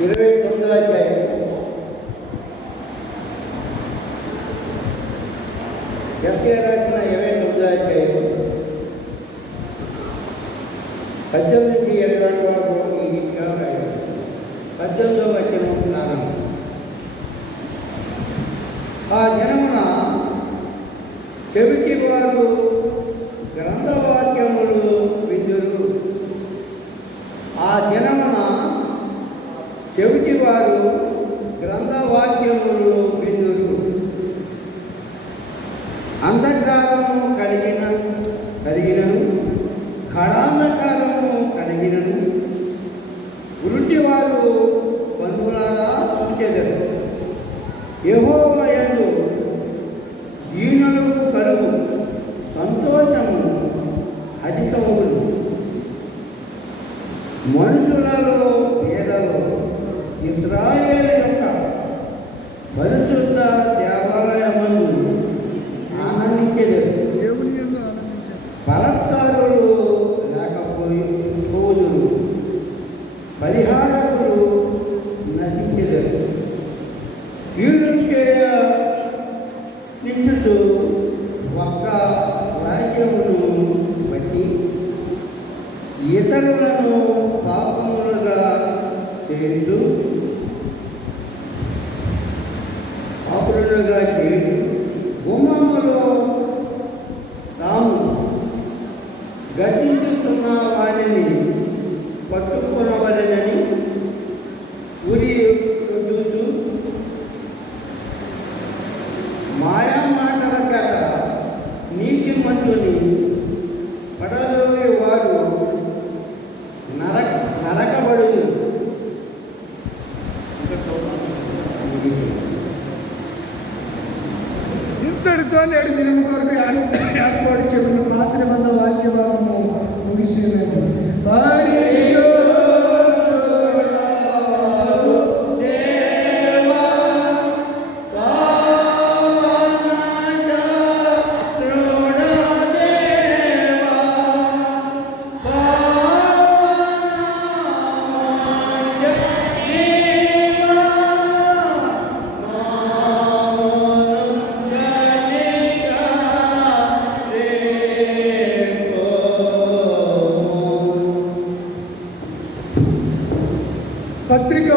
29వ అధ్యాయం. ఎఫ్ఏ రాసిన 29వ అధ్యాయం 18 నుంచి 21 వరకు ఈ రీతిగా రాయాలి. 18వ వచనం ప్రారంభం. ఆ దినమున చెవిటి వారు గ్రంథవాక్యములు విందురు. ఆ దినమున చెవిటి వారు గ్రంథవాక్యములు విందురు. అంధకారము కలిగినను ఖడాంధకారము కలిగినను గురుంటివారు కన్నులారా చూచెదరు. యెహోవా యందు దీనులకు కలుగు సంతోషము అధికమగును. మనుషులలో పేదలు ఇశ్రాయేలు యొక్క పరిశుద్ధ దేవాలయమందు ఆనందించెదరు. బలత్కారులు లేకపోదురు, పరిహారకులు నశించెదరు. కీడు చేయ నించుతూ ఒక్క రాజ్యమును బట్టి ఇతరులను పాపములుగా చేయుచు గుమ్మములో తాము గద్దించుతున్న వారిని పట్టుకొనవలెనని ఉరి చూచు మాయా మాటల చేత నీతిమంతుని పడలోని వారు నరకబడు. ఇంతటితో నేడు దినం కొరకు ఏర్పాటు చేయబడిన పాత నిబంధన వాక్య భాగము ముగిసినది. పత్రిక